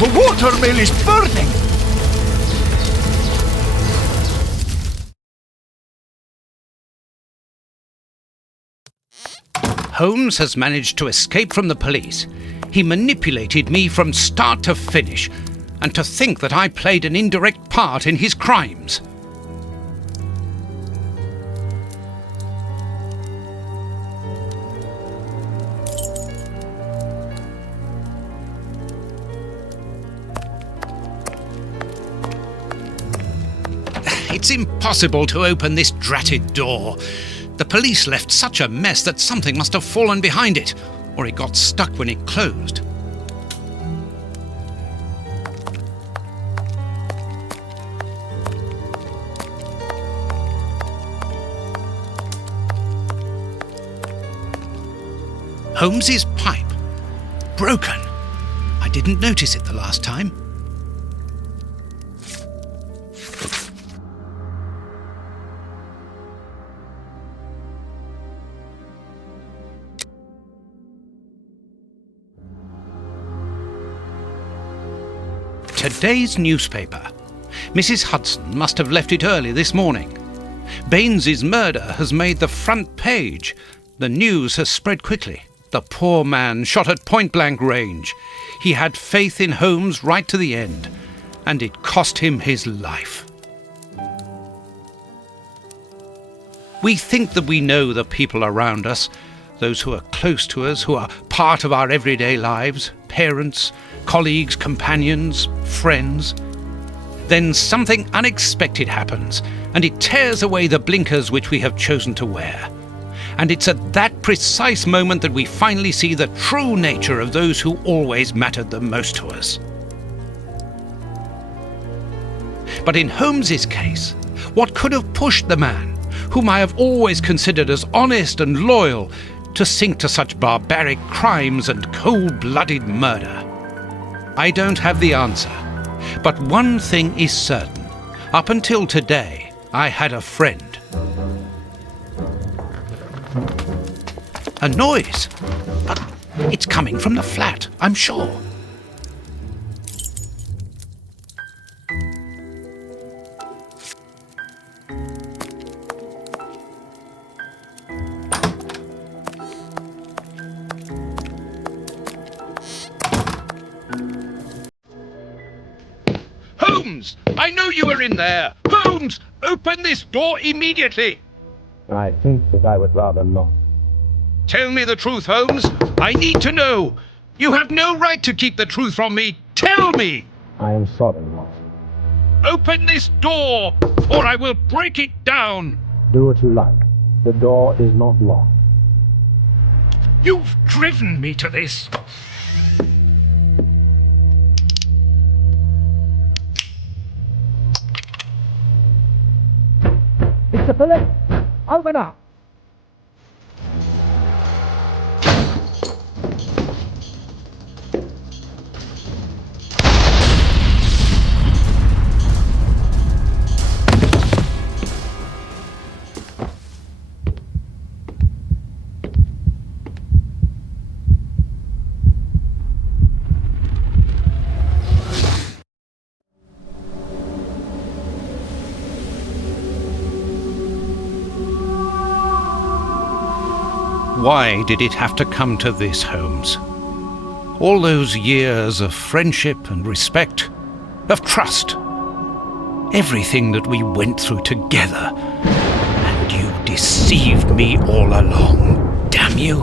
The watermill is burning! Holmes has managed to escape from the police. He manipulated me from start to finish, and to think that I played an indirect part in his crimes. It's impossible to open this dratted door. The police left such a mess that something must have fallen behind it, or it got stuck when it closed. Holmes's pipe. Broken. I didn't notice it the last time. Today's newspaper. Mrs. Hudson must have left it early this morning. Baines's murder has made the front page. The news has spread quickly. The poor man shot at point-blank range. He had faith in Holmes right to the end, and it cost him his life. We think that we know the people around us, those who are close to us, who are part of our everyday lives, parents, colleagues, companions, friends. Then something unexpected happens, and it tears away the blinkers which we have chosen to wear. And it's at that precise moment that we finally see the true nature of those who always mattered the most to us. But in Holmes's case, what could have pushed the man, whom I have always considered as honest and loyal, to sink to such barbaric crimes and cold-blooded murder? I don't have the answer, but one thing is certain. Up until today, I had a friend. A noise, but it's coming from the flat, I'm sure. Holmes! I know you are in there! Holmes! Open this door immediately! I think that I would rather not. Tell me the truth, Holmes. I need to know. You have no right to keep the truth from me. Tell me! I am sorry, Watson. Open this door, or I will break it down. Do what you like. The door is not locked. You've driven me to this. It's the police! Open up! Why did it have to come to this, Holmes? All those years of friendship and respect, of trust, everything that we went through together, and you deceived me all along, damn you!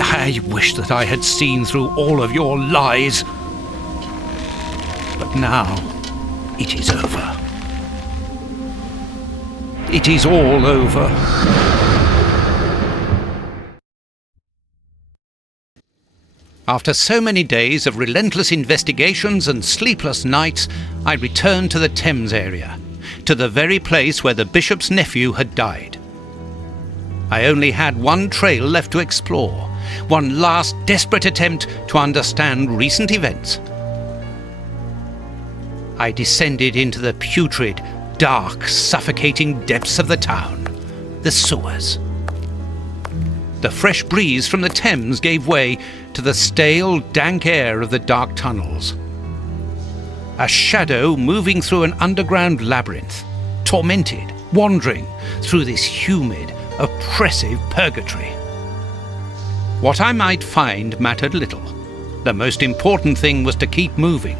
I wish that I had seen through all of your lies. But now, it is over. It is all over. After so many days of relentless investigations and sleepless nights, I returned to the Thames area, to the very place where the bishop's nephew had died. I only had one trail left to explore, one last desperate attempt to understand recent events. I descended into the putrid, dark, suffocating depths of the town, the sewers. The fresh breeze from the Thames gave way to the stale, dank air of the dark tunnels. A shadow moving through an underground labyrinth, tormented, wandering through this humid, oppressive purgatory. What I might find mattered little. The most important thing was to keep moving.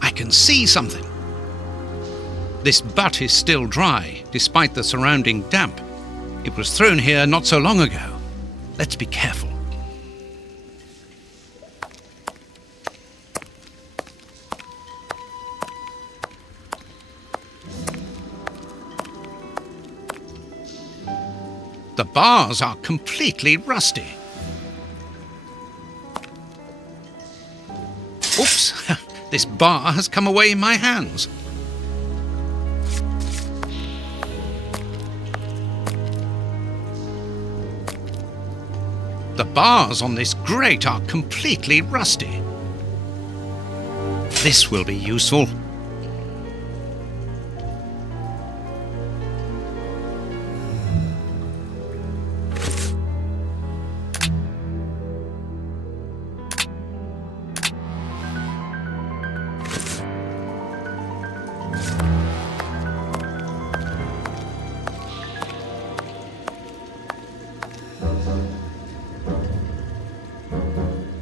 I can see something. This butt is still dry, despite the surrounding damp. It was thrown here not so long ago. Let's be careful. The bars are completely rusty. Oops, this bar has come away in my hands. The bars on this grate are completely rusty. This will be useful.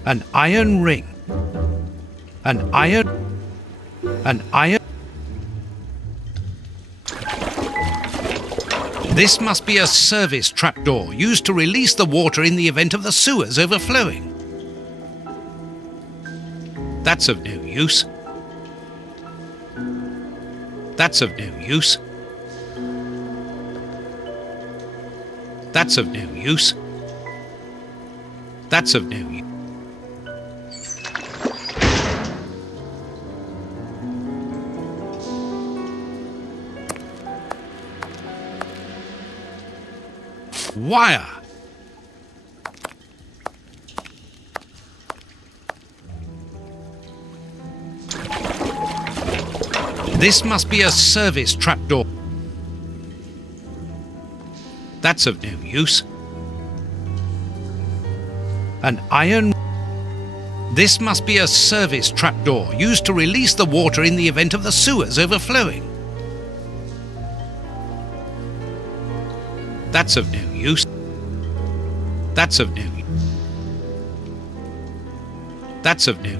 An iron ring. An iron... This must be a service trapdoor used to release the water in the event of the sewers overflowing. That's of no use. That's of no use. That's of no use. That's of no use. Wire. This must be a service trapdoor. That's of no use. An iron... This must be a service trapdoor used to release the water in the event of the sewers overflowing. That's of no use. That's of no use. That's of no...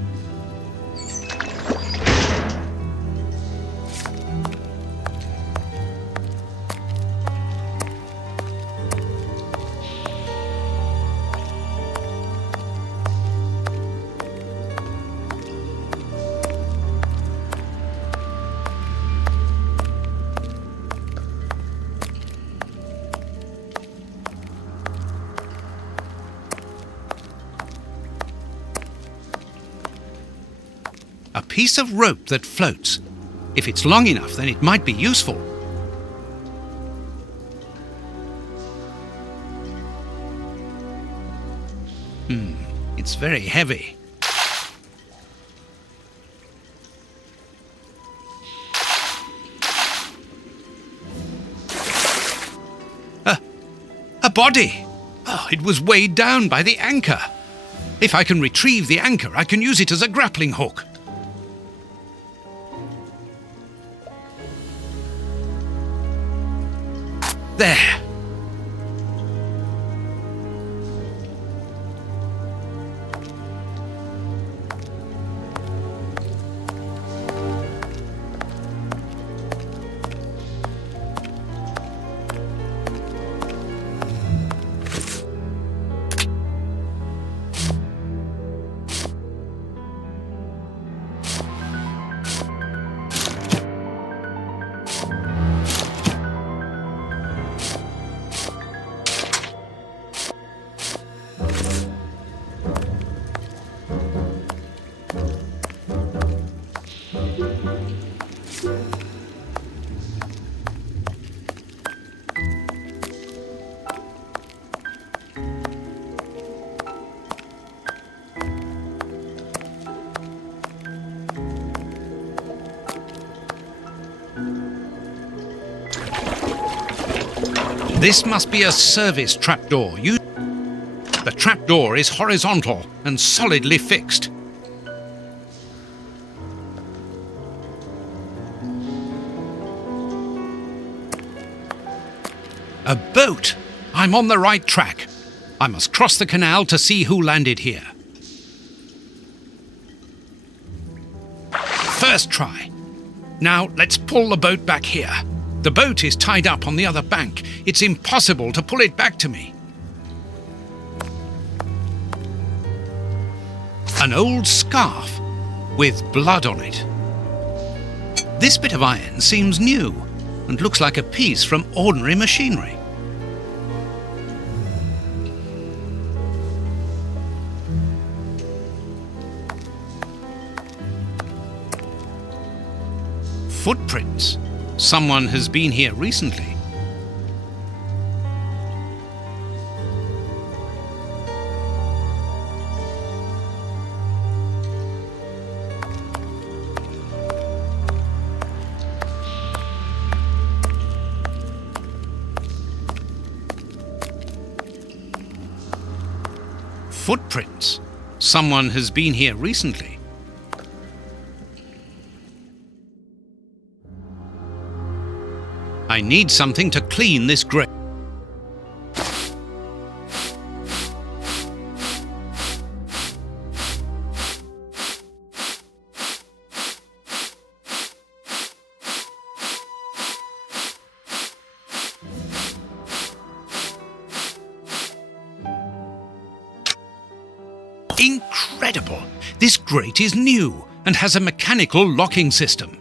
A piece of rope that floats. If it's long enough, then it might be useful. It's very heavy. A body! Oh, it was weighed down by the anchor. If I can retrieve the anchor, I can use it as a grappling hook. There. This must be a service trapdoor. The trapdoor is horizontal and solidly fixed. A boat! I'm on the right track. I must cross the canal to see who landed here. First try. Now let's pull the boat back here. The boat is tied up on the other bank. It's impossible to pull it back to me. An old scarf with blood on it. This bit of iron seems new and looks like a piece from ordinary machinery. Footprints. Someone has been here recently. Footprints. Someone has been here recently. I need something to clean this grate. Incredible! This grate is new and has a mechanical locking system.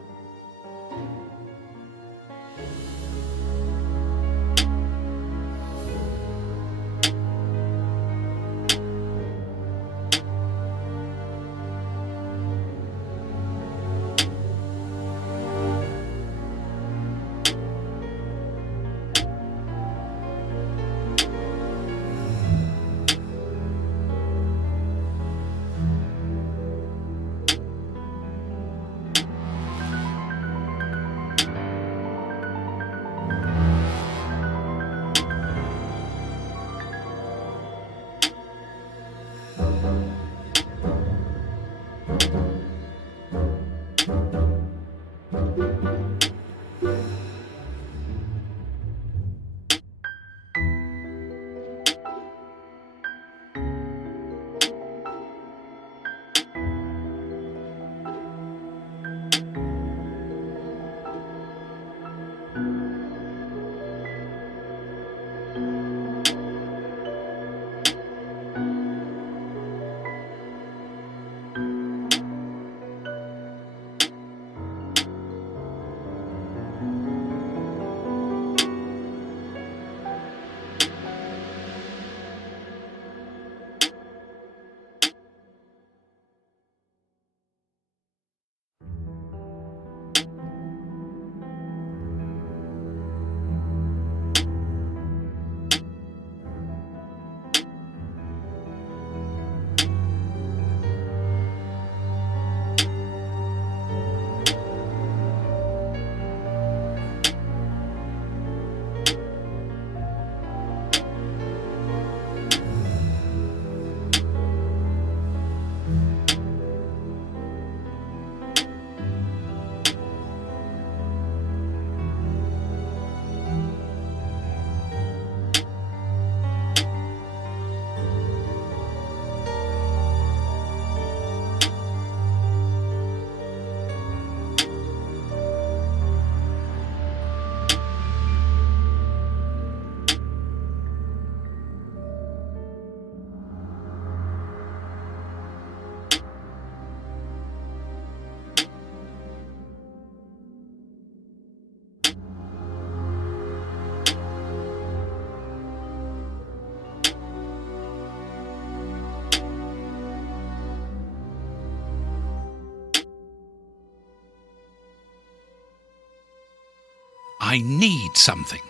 I need something.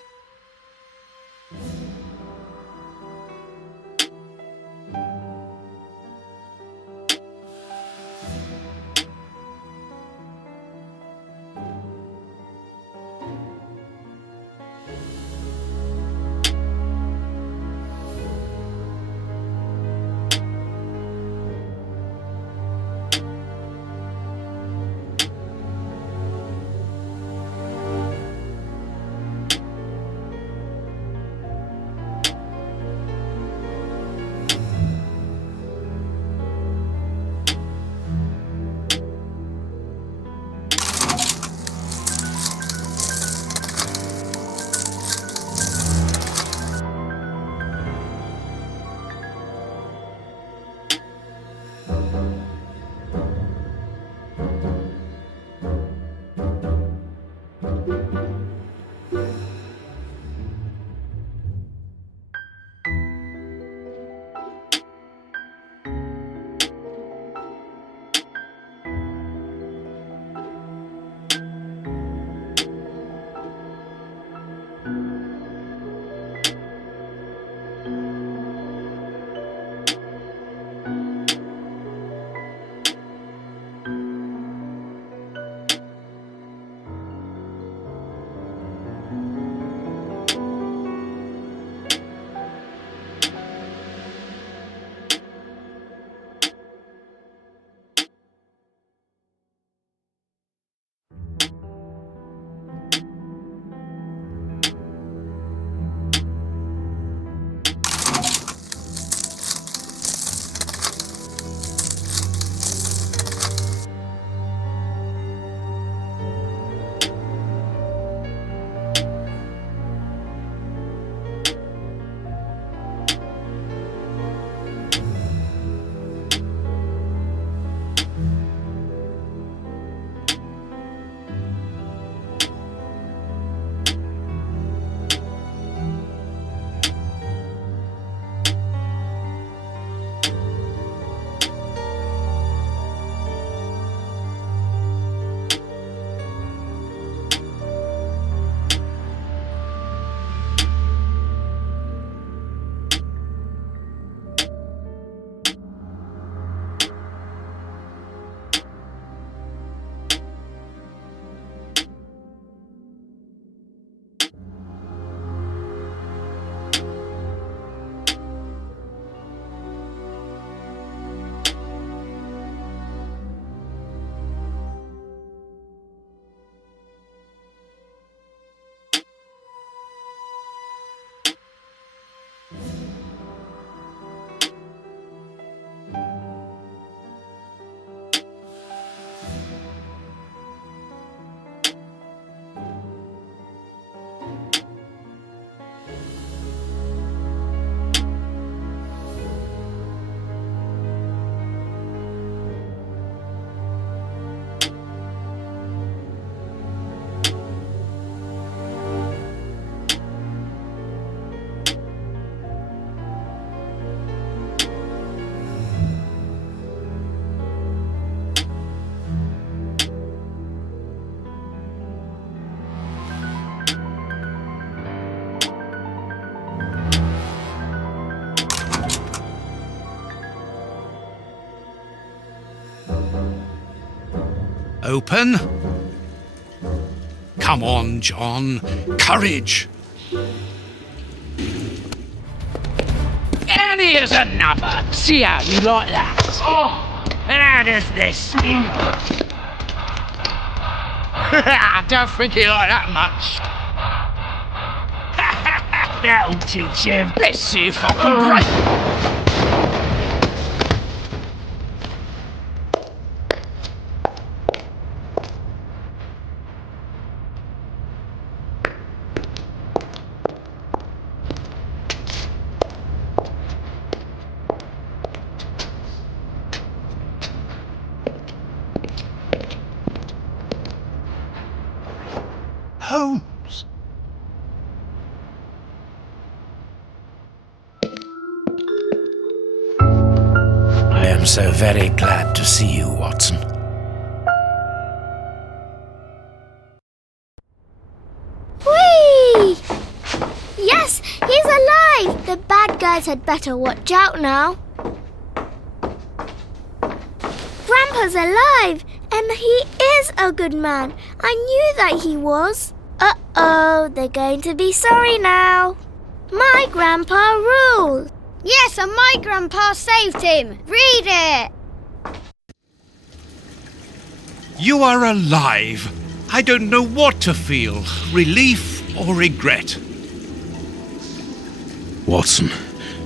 Open. Come on, John. Courage. And here's another. See how you like that? Oh, and how does this feel? I don't think you like that much. That'll teach him. Let's see if I can break. Holmes. I am so very glad to see you, Watson. Whee! Yes, he's alive! The bad guys had better watch out now. Grandpa's alive, and he is a good man. I knew that he was. Uh-oh, they're going to be sorry now. My grandpa rules. Yes, and my grandpa saved him. Read it. You are alive. I don't know what to feel. Relief or regret. Watson,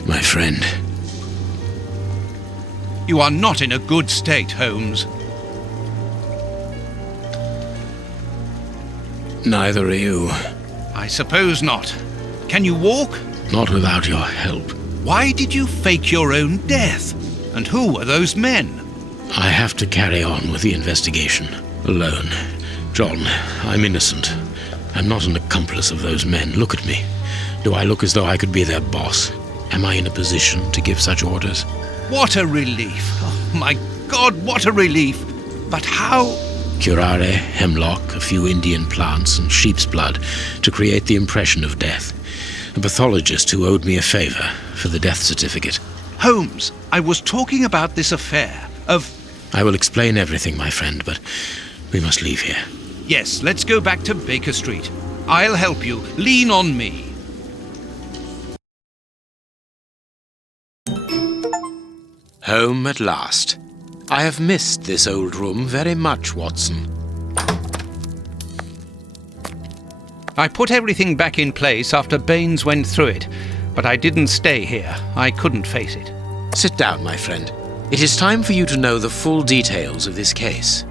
my friend. You are not in a good state, Holmes. Neither are you. I suppose not. Can you walk? Not without your help. Why did you fake your own death? And who were those men? I have to carry on with the investigation. Alone. John, I'm innocent. I'm not an accomplice of those men. Look at me. Do I look as though I could be their boss? Am I in a position to give such orders? What a relief. Oh, my God, what a relief. But how? Curare, hemlock, a few Indian plants, and sheep's blood to create the impression of death. A pathologist who owed me a favor for the death certificate. Holmes, I was talking about this affair of... I will explain everything, my friend, but we must leave here. Yes, let's go back to Baker Street. I'll help you. Lean on me. Home at last. I have missed this old room very much, Watson. I put everything back in place after Baines went through it, but I didn't stay here. I couldn't face it. Sit down, my friend. It is time for you to know the full details of this case.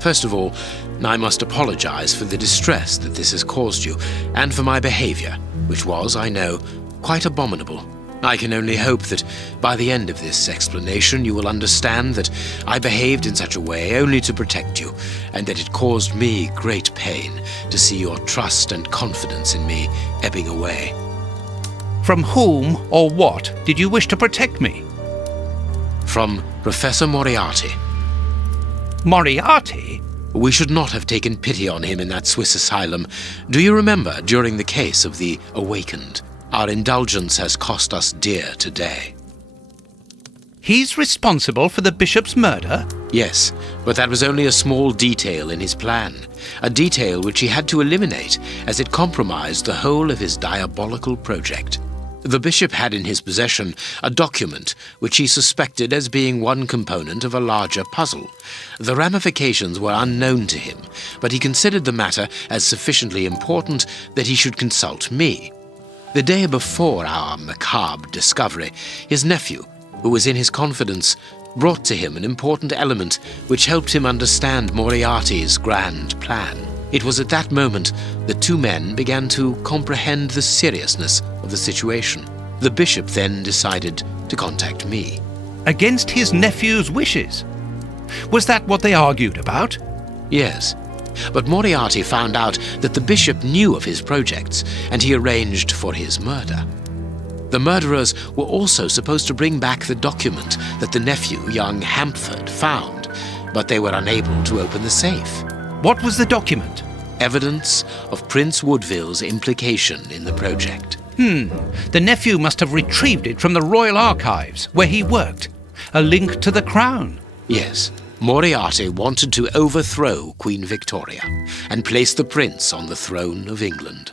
First of all, I must apologize for the distress that this has caused you, and for my behavior, which was, I know, quite abominable. I can only hope that by the end of this explanation you will understand that I behaved in such a way only to protect you, and that it caused me great pain to see your trust and confidence in me ebbing away. From whom or what did you wish to protect me? From Professor Moriarty. Moriarty? We should not have taken pity on him in that Swiss asylum. Do you remember during the case of the Awakened? Our indulgence has cost us dear today. He's responsible for the bishop's murder? Yes, but that was only a small detail in his plan. A detail which he had to eliminate as it compromised the whole of his diabolical project. The bishop had in his possession a document which he suspected as being one component of a larger puzzle. The ramifications were unknown to him, but he considered the matter as sufficiently important that he should consult me. The day before our macabre discovery, his nephew, who was in his confidence, brought to him an important element which helped him understand Moriarty's grand plan. It was at that moment the two men began to comprehend the seriousness of the situation. The bishop then decided to contact me. Against his nephew's wishes? Was that what they argued about? Yes. But Moriarty found out that the bishop knew of his projects, and he arranged for his murder. The murderers were also supposed to bring back the document that the nephew, young Hampford, found, but they were unable to open the safe. What was the document? Evidence of Prince Woodville's implication in the project. The nephew must have retrieved it from the Royal Archives, where he worked. A link to the crown. Yes, Moriarty wanted to overthrow Queen Victoria and place the prince on the throne of England.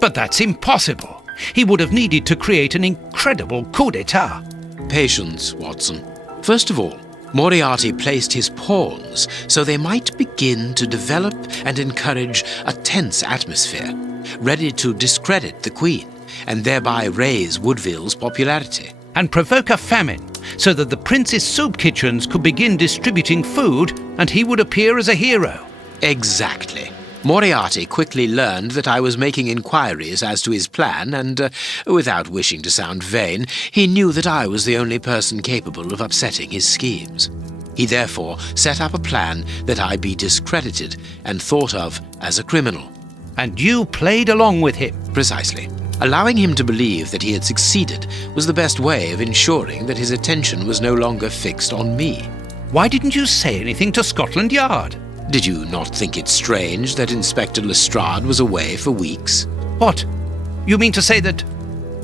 But that's impossible. He would have needed to create an incredible coup d'etat. Patience, Watson. First of all, Moriarty placed his pawns so they might begin to develop and encourage a tense atmosphere, ready to discredit the Queen and thereby raise Woodville's popularity. And provoke a famine, so that the prince's soup kitchens could begin distributing food and he would appear as a hero. Exactly. Moriarty quickly learned that I was making inquiries as to his plan and, without wishing to sound vain, he knew that I was the only person capable of upsetting his schemes. He therefore set up a plan that I be discredited and thought of as a criminal. And you played along with him. Precisely. Allowing him to believe that he had succeeded was the best way of ensuring that his attention was no longer fixed on me. Why didn't you say anything to Scotland Yard? Did you not think it strange that Inspector Lestrade was away for weeks? What? You mean to say that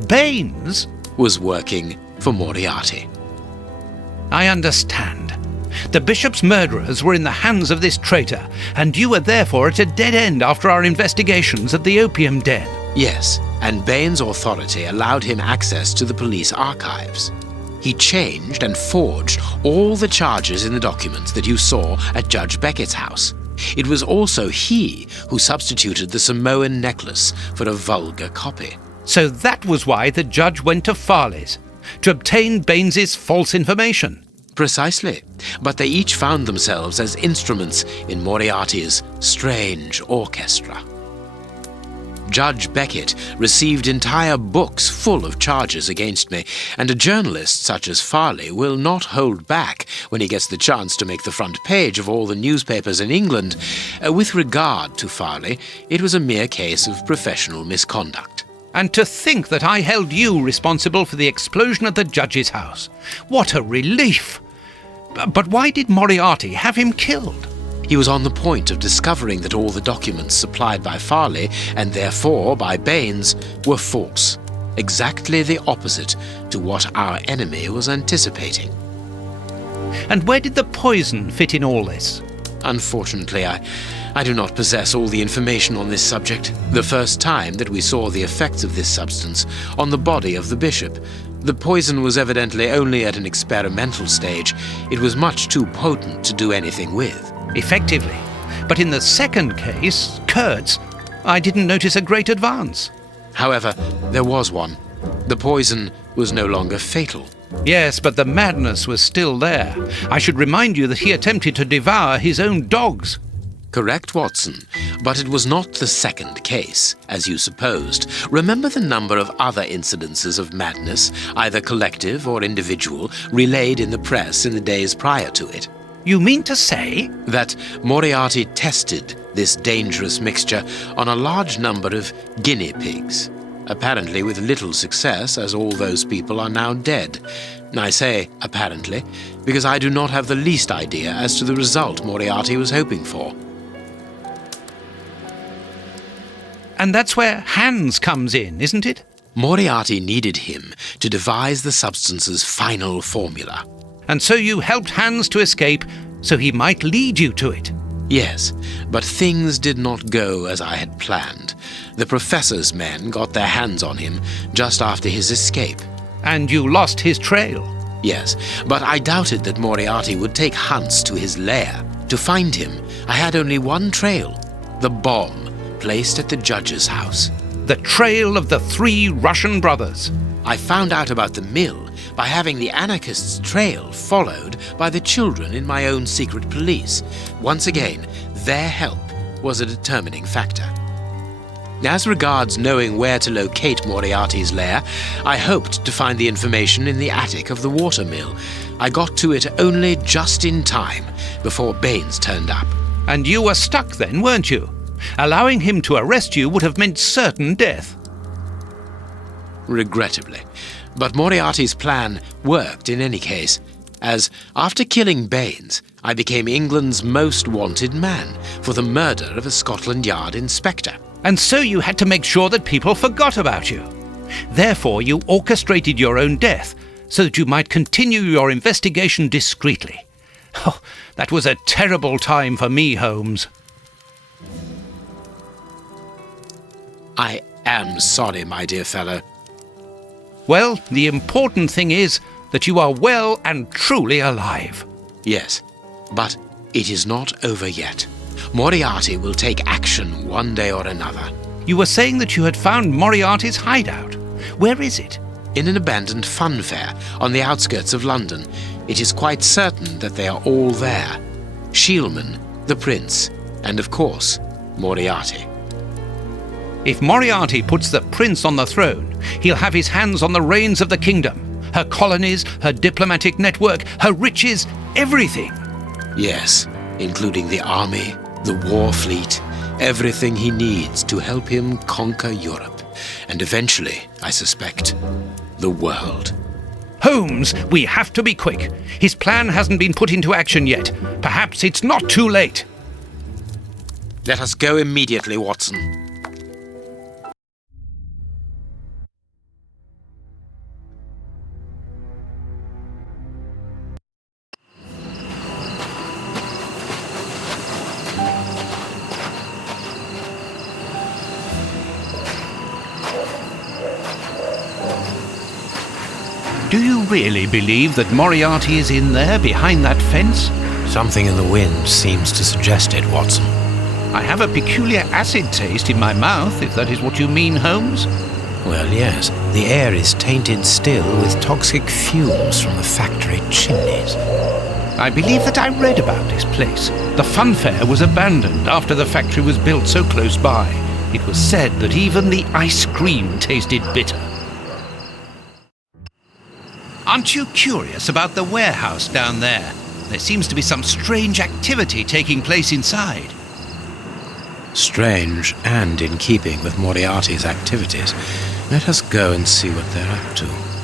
Baines was working for Moriarty. I understand. The bishop's murderers were in the hands of this traitor, and you were therefore at a dead end after our investigations at the opium den. Yes, and Baines' authority allowed him access to the police archives. He changed and forged all the charges in the documents that you saw at Judge Beckett's house. It was also he who substituted the Samoan necklace for a vulgar copy. So that was why the judge went to Farley's, to obtain Baines's false information. Precisely, but they each found themselves as instruments in Moriarty's strange orchestra. Judge Beckett received entire books full of charges against me, and a journalist such as Farley will not hold back when he gets the chance to make the front page of all the newspapers in England. With regard to Farley, it was a mere case of professional misconduct. And to think that I held you responsible for the explosion at the judge's house. What a relief! But why did Moriarty have him killed? He was on the point of discovering that all the documents supplied by Farley, and therefore by Baines, were false. Exactly the opposite to what our enemy was anticipating. And where did the poison fit in all this? Unfortunately, I do not possess all the information on this subject. The first time that we saw the effects of this substance on the body of the bishop, the poison was evidently only at an experimental stage. It was much too potent to do anything with. Effectively. But in the second case, Kurt's, I didn't notice a great advance. However, there was one. The poison was no longer fatal. Yes, but the madness was still there. I should remind you that he attempted to devour his own dogs. Correct, Watson, but it was not the second case, as you supposed. Remember the number of other incidences of madness, either collective or individual, relayed in the press in the days prior to it. You mean to say? That Moriarty tested this dangerous mixture on a large number of guinea pigs, apparently with little success, as all those people are now dead. I say apparently, because I do not have the least idea as to the result Moriarty was hoping for. And that's where Hans comes in, isn't it? Moriarty needed him to devise the substance's final formula. And so you helped Hans to escape, so he might lead you to it. Yes, but things did not go as I had planned. The professor's men got their hands on him just after his escape. And you lost his trail. Yes, but I doubted that Moriarty would take Hans to his lair. To find him, I had only one trail, the bomb placed at the judge's house. The trail of the 3 Russian brothers. I found out about the mill by having the anarchists' trail followed by the children in my own secret police. Once again, their help was a determining factor. As regards knowing where to locate Moriarty's lair, I hoped to find the information in the attic of the water mill. I got to it only just in time before Baines turned up. And you were stuck then, weren't you? Allowing him to arrest you would have meant certain death. Regrettably. But Moriarty's plan worked in any case, as after killing Baines, I became England's most wanted man for the murder of a Scotland Yard inspector. And so you had to make sure that people forgot about you. Therefore, you orchestrated your own death so that you might continue your investigation discreetly. Oh, that was a terrible time for me, Holmes. I am sorry, my dear fellow. Well, the important thing is that you are well and truly alive. Yes, but it is not over yet. Moriarty will take action one day or another. You were saying that you had found Moriarty's hideout. Where is it? In an abandoned fun fair on the outskirts of London. It is quite certain that they are all there. Sheilman, the Prince, and of course, Moriarty. If Moriarty puts the Prince on the throne, he'll have his hands on the reins of the kingdom. Her colonies, her diplomatic network, her riches, everything. Yes, including the army, the war fleet, everything he needs to help him conquer Europe. And eventually, I suspect, the world. Holmes, we have to be quick. His plan hasn't been put into action yet. Perhaps it's not too late. Let us go immediately, Watson. Do you really believe that Moriarty is in there behind that fence? Something in the wind seems to suggest it, Watson. I have a peculiar acid taste in my mouth, if that is what you mean, Holmes. Well, yes. The air is tainted still with toxic fumes from the factory chimneys. I believe that I read about this place. The fun fair was abandoned after the factory was built so close by. It was said that even the ice cream tasted bitter. Aren't you curious about the warehouse down there? There seems to be some strange activity taking place inside. Strange and in keeping with Moriarty's activities. Let us go and see what they're up to.